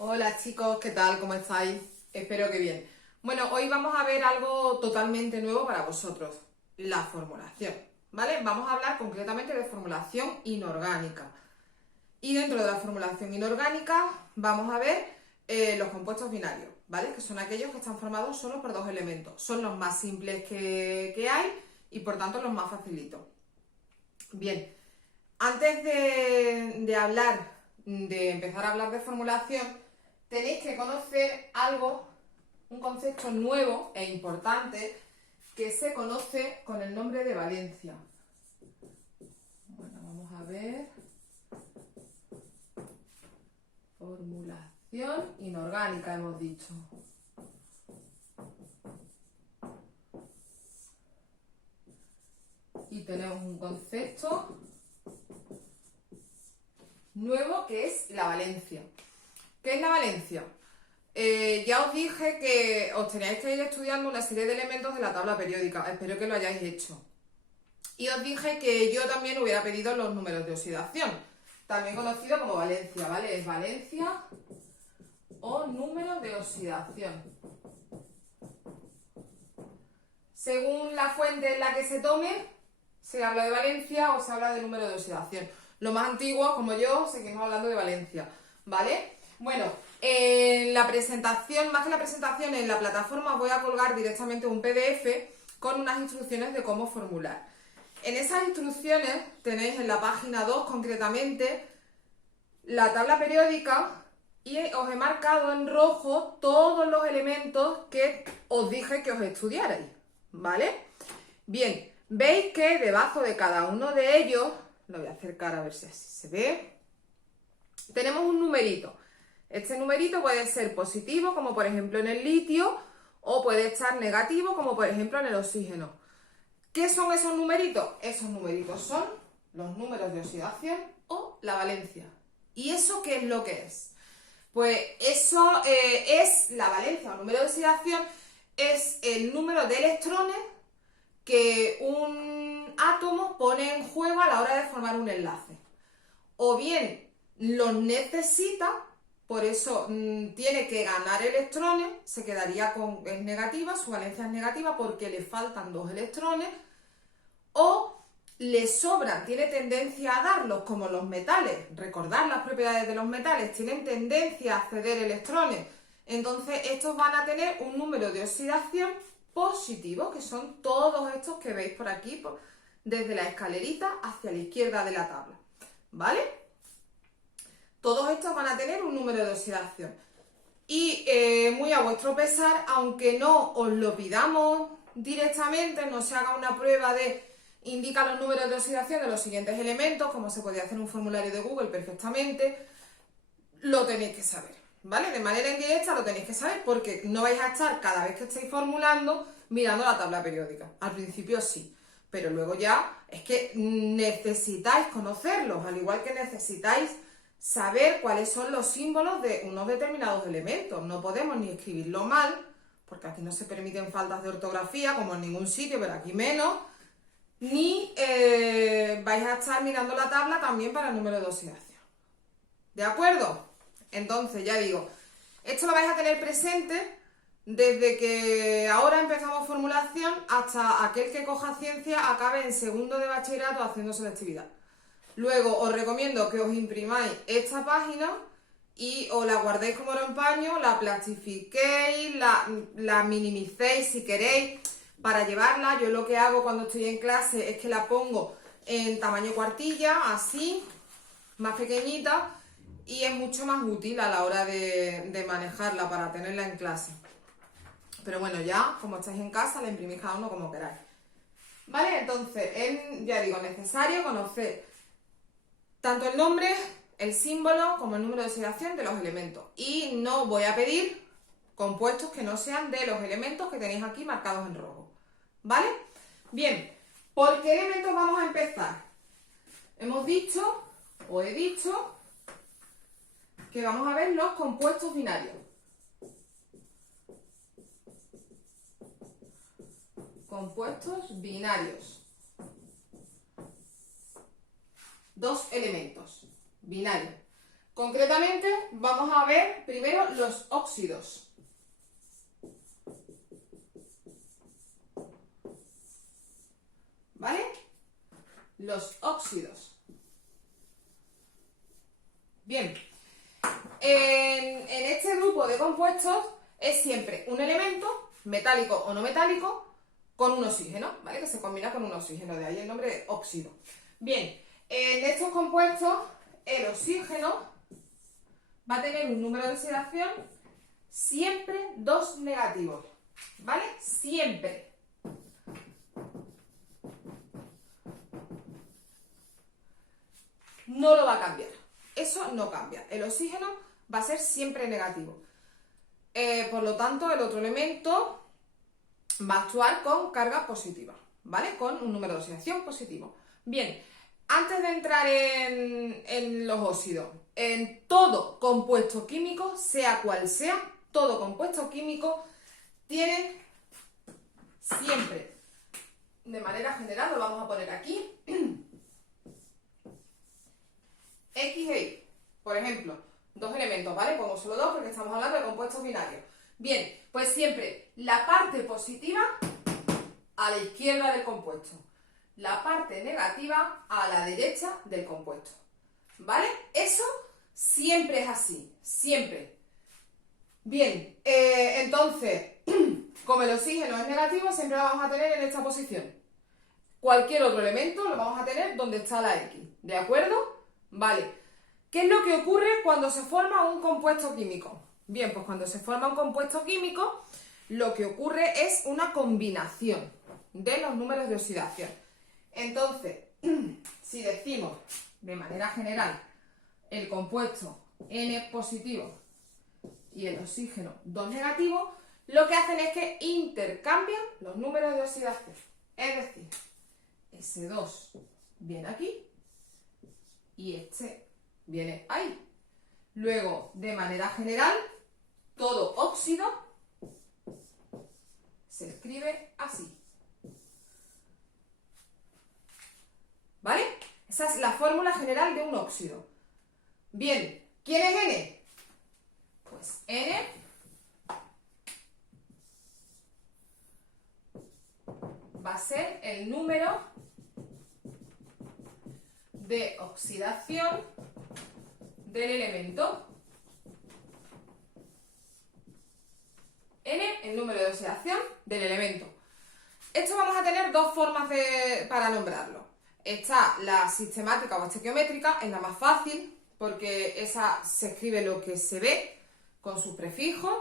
Hola chicos, ¿qué tal? ¿Cómo estáis? Espero que bien. Bueno, hoy vamos a ver algo totalmente nuevo para vosotros, la formulación, ¿vale? Vamos a hablar concretamente de formulación inorgánica. Y dentro de la formulación inorgánica vamos a ver los compuestos binarios, ¿vale? Que son aquellos que están formados solo por dos elementos. Son los más simples que hay y por tanto los más facilitos. Bien, antes de hablar, de empezar a hablar de formulación, tenéis que conocer algo, un concepto nuevo e importante que se conoce con el nombre de valencia. Bueno, vamos a ver. Formulación inorgánica, hemos dicho. Y tenemos un concepto nuevo que es la valencia. ¿Qué es la valencia? Ya os dije que os teníais que ir estudiando una serie de elementos de la tabla periódica. Espero que lo hayáis hecho. Y os dije que yo también hubiera pedido los números de oxidación, también conocido como valencia, ¿vale? Es valencia o número de oxidación. Según la fuente en la que se tome, se habla de valencia o se habla de número de oxidación. Los más antiguos, como yo, seguimos hablando de valencia, ¿vale? Bueno, en la presentación, más que la presentación, en la plataforma voy a colgar directamente un PDF con unas instrucciones de cómo formular. En esas instrucciones tenéis en la página 2 concretamente la tabla periódica y os he marcado en rojo todos los elementos que os dije que os estudiarais, ¿vale? Bien, veis que debajo de cada uno de ellos, lo voy a acercar a ver si así se ve, tenemos un numerito. Este numerito puede ser positivo, como por ejemplo en el litio, o puede estar negativo, como por ejemplo en el oxígeno. ¿Qué son esos numeritos? Esos numeritos son los números de oxidación o la valencia. ¿Y eso qué es lo que es? Pues eso es la valencia o número de oxidación, es el número de electrones que un átomo pone en juego a la hora de formar un enlace. O bien los necesita, por eso tiene que ganar electrones, se quedaría con, es negativa, su valencia es negativa porque le faltan dos electrones, o le sobran, tiene tendencia a darlos, como los metales. Recordad las propiedades de los metales, tienen tendencia a ceder electrones. Entonces estos van a tener un número de oxidación positivo, que son todos estos que veis por aquí, desde la escalerita hacia la izquierda de la tabla, ¿vale? Todos estos van a tener un número de oxidación. Y muy a vuestro pesar, aunque no os lo pidamos directamente, no se haga una prueba de indica los números de oxidación de los siguientes elementos, como se podría hacer en un formulario de Google perfectamente, lo tenéis que saber, ¿vale? De manera indirecta lo tenéis que saber porque no vais a estar cada vez que estéis formulando mirando la tabla periódica. Al principio sí, pero luego ya es que necesitáis conocerlos, al igual que necesitáis saber cuáles son los símbolos de unos determinados elementos. No podemos ni escribirlo mal, porque aquí no se permiten faltas de ortografía, como en ningún sitio, pero aquí menos, ni vais a estar mirando la tabla también para el número de oxidación. ¿De acuerdo? Entonces, ya digo, esto lo vais a tener presente desde que ahora empezamos formulación hasta aquel que coja ciencia acabe en segundo de bachillerato haciendo selectividad. Luego os recomiendo que os imprimáis esta página y os la guardéis como empaño, la plastifiquéis, la minimicéis si queréis para llevarla. Yo lo que hago cuando estoy en clase es que la pongo en tamaño cuartilla, así, más pequeñita, y es mucho más útil a la hora de manejarla para tenerla en clase. Pero bueno, ya, como estáis en casa, la imprimís cada uno como queráis. ¿Vale? Entonces, es, ya digo, necesario conocer tanto el nombre, el símbolo, como el número de oxidación de los elementos. Y no voy a pedir compuestos que no sean de los elementos que tenéis aquí marcados en rojo. ¿Vale? Bien, ¿por qué elementos vamos a empezar? Hemos dicho, o he dicho, que vamos a ver los compuestos binarios. Compuestos binarios. Dos elementos binarios. Concretamente, vamos a ver primero los óxidos. ¿Vale? Los óxidos. Bien. En este grupo de compuestos es siempre un elemento, metálico o no metálico, con un oxígeno, ¿vale? Que se combina con un oxígeno, de ahí el nombre de óxido. Bien, en estos compuestos el oxígeno va a tener un número de oxidación siempre 2 negativos, ¿vale? Siempre. No lo va a cambiar. Eso no cambia. El oxígeno va a ser siempre negativo. Por lo tanto, el otro elemento va a actuar con carga positiva, ¿vale? Con un número de oxidación positivo. Bien, antes de entrar en los óxidos, en todo compuesto químico, sea cual sea, todo compuesto químico tiene siempre, de manera general, lo vamos a poner aquí, X e Y. Por ejemplo, dos elementos, ¿vale? Pongo solo dos porque estamos hablando de compuestos binarios. Bien, pues siempre la parte positiva a la izquierda del compuesto, la parte negativa a la derecha del compuesto, ¿vale? Eso siempre es así, siempre. Bien, entonces, como el oxígeno es negativo, siempre lo vamos a tener en esta posición. Cualquier otro elemento lo vamos a tener donde está la X, ¿de acuerdo? Vale. ¿Qué es lo que ocurre cuando se forma un compuesto químico? Bien, pues cuando se forma un compuesto químico, lo que ocurre es una combinación de los números de oxidación. Entonces, si decimos de manera general el compuesto N positivo y el oxígeno 2 negativo, lo que hacen es que intercambian los números de oxidación. Es decir, S2 viene aquí y este viene ahí. Luego, de manera general, todo óxido se escribe así. ¿Vale? Esa es la fórmula general de un óxido. Bien, ¿quién es N? Pues N va a ser el número de oxidación del elemento. N, el número de oxidación del elemento. Esto vamos a tener dos formas para nombrarlo. Está la sistemática o estequiométrica, es la más fácil, porque esa se escribe lo que se ve con sus prefijos,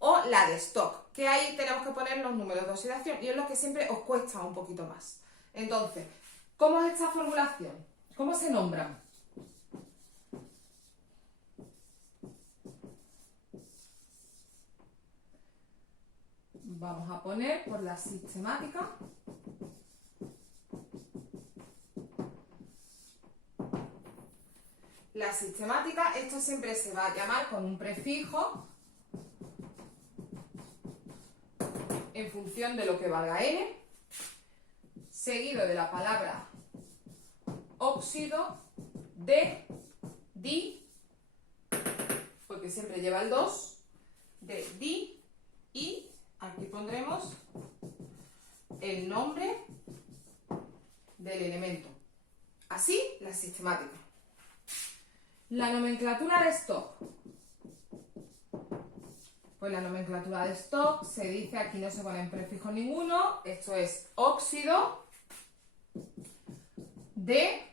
o la de stock, que ahí tenemos que poner los números de oxidación, y es lo que siempre os cuesta un poquito más. Entonces, ¿cómo es esta formulación? ¿Cómo se nombran? Vamos a poner por la sistemática. La sistemática, esto siempre se va a llamar con un prefijo en función de lo que valga N, seguido de la palabra óxido, de, di, porque siempre lleva el 2, de, di, y aquí pondremos el nombre del elemento. Así, la sistemática. La nomenclatura de stock. Pues la nomenclatura de stock se dice, aquí no se ponen prefijos ninguno, esto es óxido de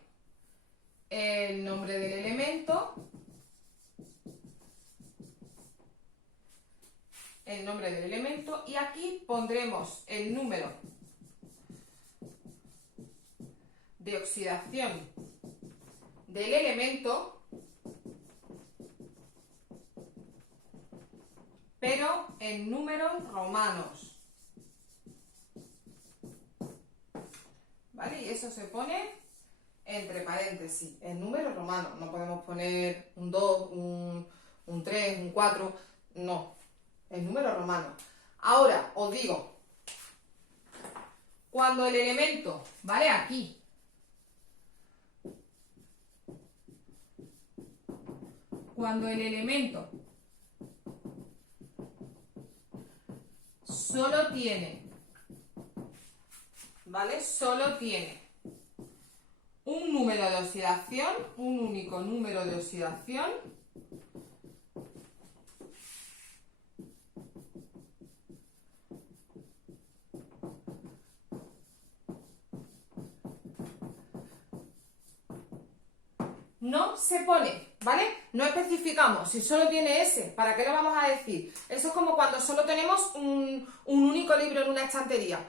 el nombre del elemento, y aquí pondremos el número de oxidación del elemento, pero en números romanos. ¿Vale? Y eso se pone entre paréntesis, en números romanos. No podemos poner un 2, un 3, un 4, no, en números romanos. Ahora, os digo, cuando el elemento, ¿vale? Aquí, cuando el elemento solo tiene, ¿vale? Solo tiene un número de oxidación, un único número de oxidación, no se pone, ¿vale? No especificamos. Si solo tiene ese, ¿para qué lo vamos a decir? Eso es como cuando solo tenemos un único libro en una estantería.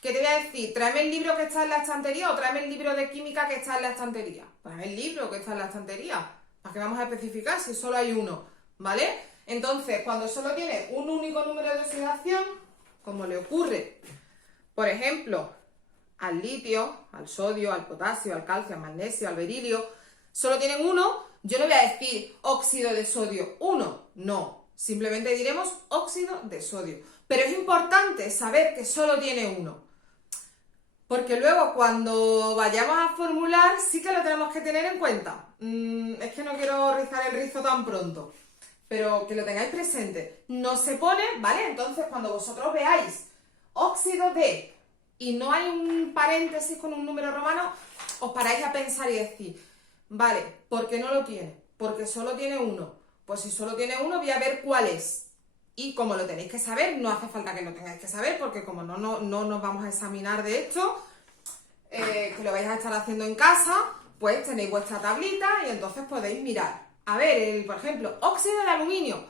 ¿Qué te voy a decir? Tráeme el libro que está en la estantería o tráeme el libro de química que está en la estantería. Tráeme el libro que está en la estantería. ¿Para qué vamos a especificar si solo hay uno? ¿Vale? Entonces, cuando solo tiene un único número de oxidación, como le ocurre, por ejemplo, al litio, al sodio, al potasio, al calcio, al magnesio, al berilio, solo tienen uno, yo no voy a decir óxido de sodio 1, no, simplemente diremos óxido de sodio. Pero es importante saber que solo tiene uno, porque luego cuando vayamos a formular sí que lo tenemos que tener en cuenta. Es que no quiero rizar el rizo tan pronto, pero que lo tengáis presente. No se pone, ¿vale? Entonces cuando vosotros veáis óxido de y no hay un paréntesis con un número romano, os paráis a pensar y decir, vale, ¿por qué no lo tiene? Porque solo tiene uno. Pues si solo tiene uno, voy a ver cuál es. Y como lo tenéis que saber, no hace falta que lo tengáis que saber, porque como no nos vamos a examinar de esto, que lo vais a estar haciendo en casa, pues tenéis vuestra tablita y entonces podéis mirar. A ver, por ejemplo, óxido de aluminio.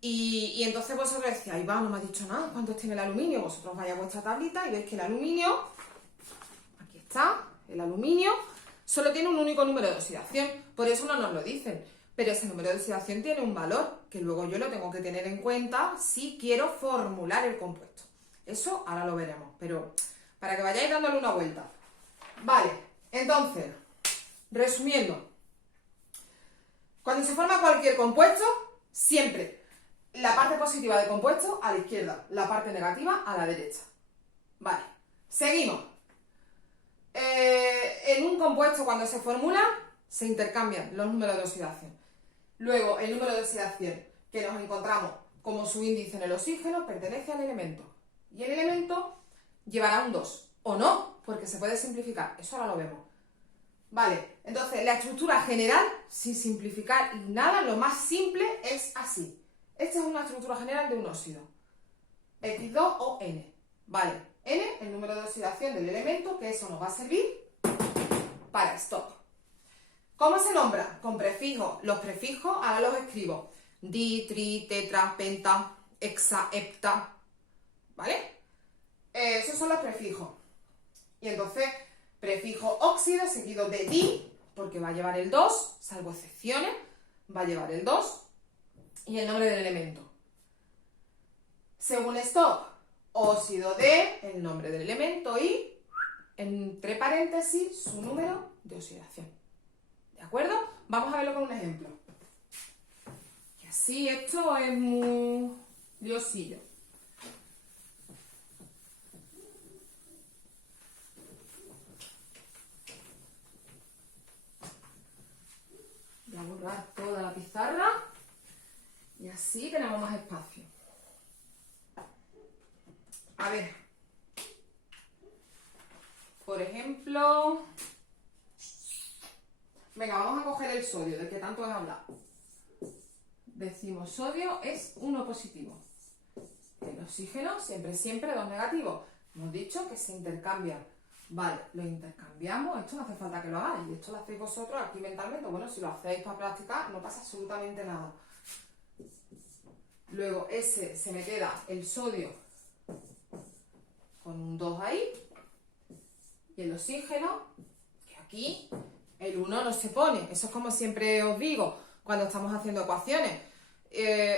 Y entonces vosotros decís, ahí va, no me ha dicho nada, ¿cuántos tiene el aluminio? Vosotros vais a vuestra tablita y veis que el aluminio, aquí está, el aluminio, solo tiene un único número de oxidación, por eso no nos lo dicen. Pero ese número de oxidación tiene un valor que luego yo lo tengo que tener en cuenta si quiero formular el compuesto. Eso ahora lo veremos, pero para que vayáis dándole una vuelta. Vale, entonces, resumiendo, cuando se forma cualquier compuesto, siempre la parte positiva del compuesto a la izquierda, la parte negativa a la derecha. Vale, seguimos. En un compuesto cuando se formula, se intercambian los números de oxidación. Luego, el número de oxidación que nos encontramos como su índice en el oxígeno pertenece al elemento. Y el elemento llevará un 2. O no, porque se puede simplificar. Eso ahora lo vemos. Vale, entonces la estructura general, sin simplificar y nada, lo más simple es así. Esta es una estructura general de un óxido. X2 o N. Vale, N, el número de oxidación del elemento, que eso nos va a servir para stock. ¿Cómo se nombra? Con prefijos. Los prefijos ahora los escribo. Di, tri, tetra, penta, hexa, hepta. ¿Vale? Esos son los prefijos. Y entonces, prefijo óxido seguido de di, porque va a llevar el 2, salvo excepciones, va a llevar el 2 y el nombre del elemento. Según stock, óxido de, el nombre del elemento y, entre paréntesis, su número de oxidación. ¿De acuerdo? Vamos a verlo con un ejemplo. Y así esto es muy liosillo. Voy a borrar toda la pizarra y así tenemos más espacio. A ver. Por ejemplo... Venga, vamos a coger el sodio, del que tanto he hablado. Decimos sodio es 1 positivo. El oxígeno siempre 2 negativos. Hemos dicho que se intercambian. Vale, lo intercambiamos. Esto no hace falta que lo hagáis. Y esto lo hacéis vosotros aquí mentalmente. Bueno, si lo hacéis para practicar, no pasa absolutamente nada. Luego ese se me queda el sodio con un 2 ahí. Y el oxígeno, que aquí... El 1 no se pone, eso es como siempre os digo, cuando estamos haciendo ecuaciones.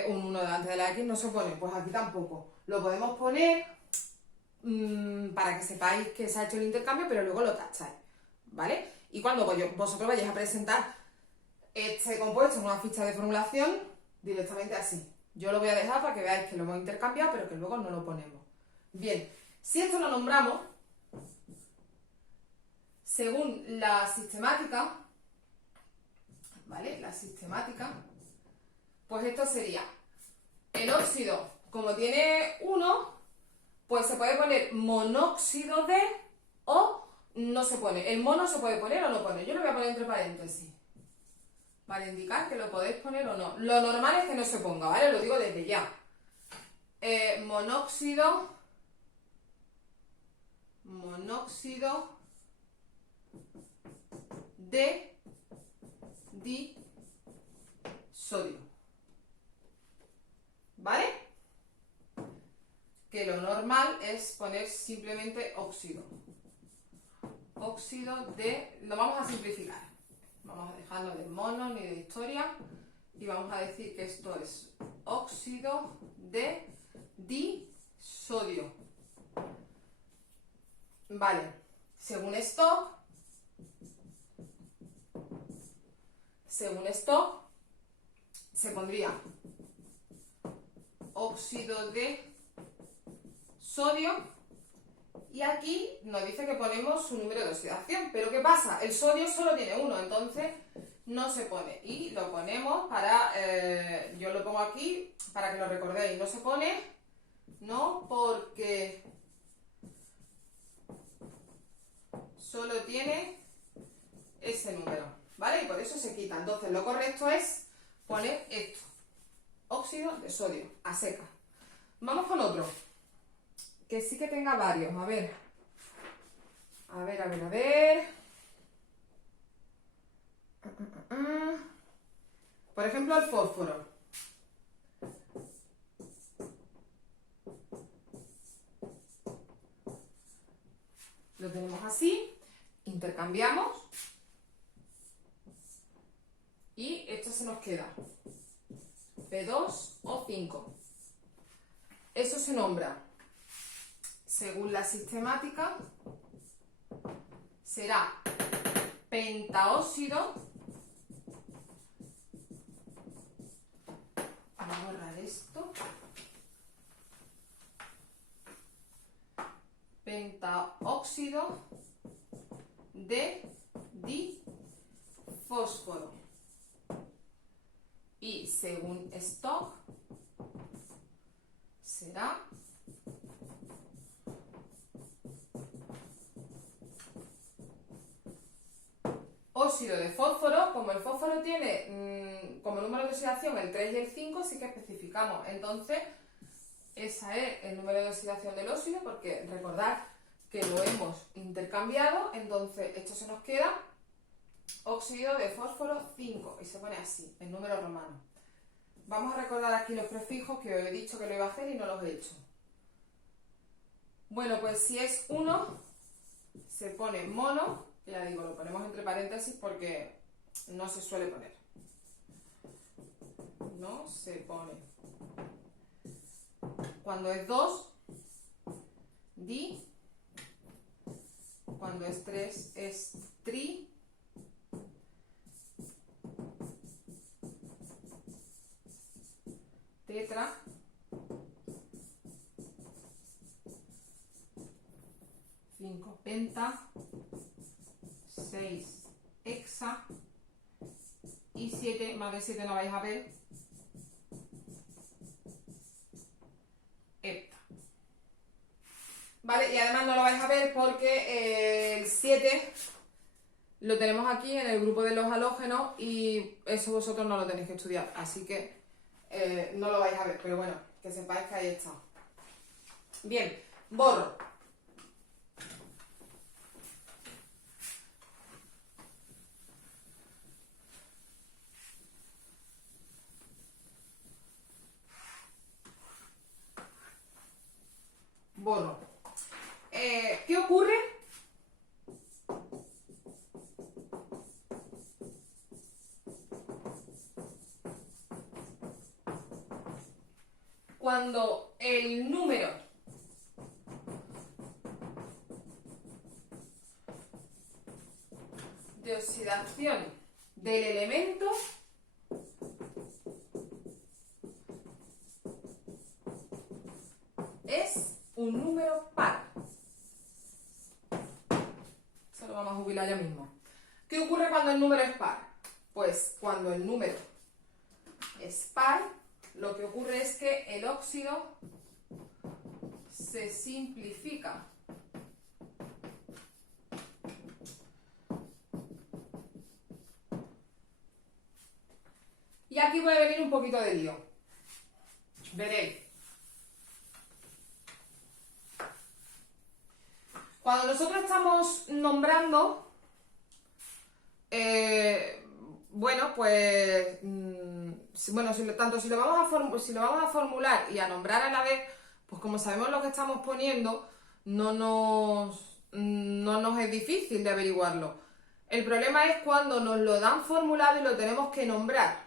Un 1 delante de la X no se pone, pues aquí tampoco. Lo podemos poner para que sepáis que se ha hecho el intercambio, pero luego lo tacháis, ¿vale? Y cuando vosotros vayáis a presentar este compuesto en una ficha de formulación, directamente así. Yo lo voy a dejar para que veáis que lo hemos intercambiado, pero que luego no lo ponemos. Bien, si esto lo nombramos... Según la sistemática, ¿vale? La sistemática Pues esto sería el óxido, como tiene 1, pues se puede poner monóxido de o no se pone. El mono se puede poner o no pone. Yo lo voy a poner entre paréntesis para indicar que lo podéis poner o no. Lo normal es que no se ponga, ¿vale? Lo digo desde ya. Monóxido de disodio. ¿Vale? Que lo normal es poner simplemente óxido. Óxido de... Lo vamos a simplificar. Vamos a dejarlo de mono ni de historia. Y vamos a decir que esto es óxido de disodio. Vale. Según esto, se pondría óxido de sodio y aquí nos dice que ponemos su número de oxidación. Pero ¿qué pasa? El sodio solo tiene 1, entonces no se pone. Y lo ponemos para, yo lo pongo aquí para que lo recordéis. No se pone, no, porque solo tiene ese número, ¿vale? Y por eso se quita. Entonces lo correcto es poner esto, óxido de sodio, a seca. Vamos con otro, que sí que tenga varios, a ver. Por ejemplo, el fósforo. Lo tenemos así, intercambiamos y esto se nos queda P2 o 5. Eso se nombra, según la sistemática, será pentaóxido. Vamos a borrar esto. Pentaóxido de difósforo. Y según Stock será óxido de fósforo. Como el fósforo tiene como número de oxidación el 3 y el 5, sí que especificamos. Entonces, ese es el número de oxidación del óxido, porque recordad que lo hemos intercambiado. Entonces, esto se nos queda óxido de fósforo 5 y se pone así, en número romano. Vamos a recordar aquí los prefijos que os he dicho que lo iba a hacer y no los he hecho. Bueno, pues si es 1, se pone mono. Ya digo, lo ponemos entre paréntesis porque no se suele poner. No se pone. Cuando es 2, di. Cuando es 3, es tri. Tetra. 5, penta. 6, hexa. Y 7, más de 7 no vais a ver, hepta. Vale, y además no lo vais a ver porque el 7 lo tenemos aquí en el grupo de los halógenos y eso vosotros no lo tenéis que estudiar, así que no lo vais a ver, pero bueno, que sepáis que ahí está. Bien, borro. Borro. ¿Qué ocurre? Cuando el número de oxidación del elemento es un número par. Eso lo vamos a jubilar ya mismo. ¿Qué ocurre cuando el número es par? Pues cuando el número es par, lo que ocurre es que el óxido se simplifica. Y aquí puede venir un poquito de lío. Veréis. Cuando nosotros estamos nombrando, bueno, pues, bueno, tanto si lo vamos a formular y a nombrar a la vez, pues como sabemos lo que estamos poniendo, no nos es difícil de averiguarlo. El problema es cuando nos lo dan formulado y lo tenemos que nombrar.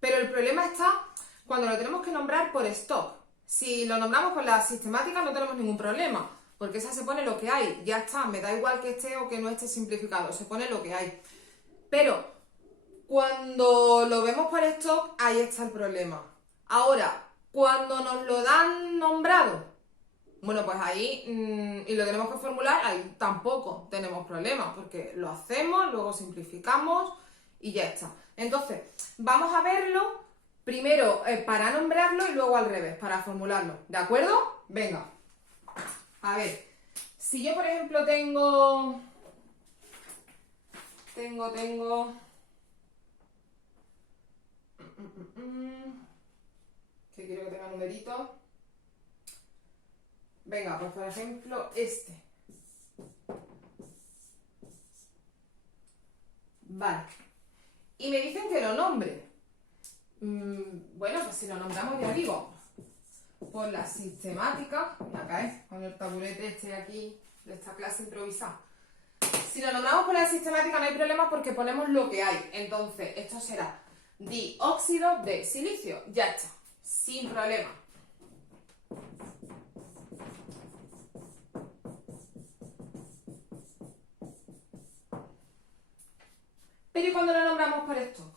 Pero el problema está cuando lo tenemos que nombrar por stock. Si lo nombramos por la sistemática no tenemos ningún problema, porque esa se pone lo que hay, ya está, me da igual que esté o que no esté simplificado, se pone lo que hay. Pero cuando lo vemos por stock, ahí está el problema. Ahora, cuando nos lo dan nombrado, bueno, pues ahí, y lo tenemos que formular, ahí tampoco tenemos problema, porque lo hacemos, luego simplificamos y ya está. Entonces, vamos a verlo primero para nombrarlo y luego al revés, para formularlo. ¿De acuerdo? Venga. A ver, si yo por ejemplo tengo que quiero que tenga numeritos. Venga, pues por ejemplo este. Vale. Y me dicen que lo nombre. Bueno, pues si lo nombramos ya digo, por la sistemática, voy a caer con el taburete este aquí de esta clase improvisada. Si lo nombramos por la sistemática no hay problema porque ponemos lo que hay. Entonces, esto será dióxido de silicio. Ya está, sin problema. Pero ¿y cuando lo nombramos por esto?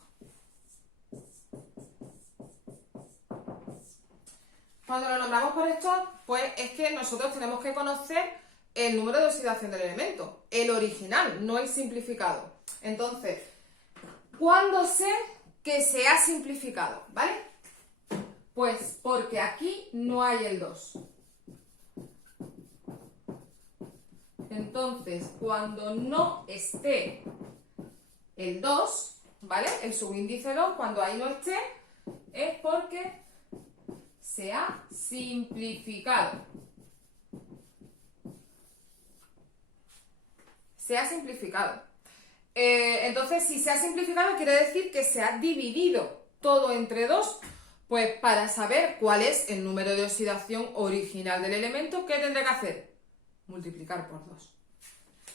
Cuando lo nombramos por esto, pues es que nosotros tenemos que conocer el número de oxidación del elemento, el original, no el simplificado. Entonces, ¿cuándo sé que se ha simplificado? ¿Vale? Pues porque aquí no hay el 2. Entonces, cuando no esté el 2, ¿vale? El subíndice 2, cuando ahí no esté, es porque se ha simplificado. Se ha simplificado. Entonces, si se ha simplificado, quiere decir que se ha dividido todo entre 2. Pues para saber cuál es el número de oxidación original del elemento, ¿qué tendré que hacer? Multiplicar por 2.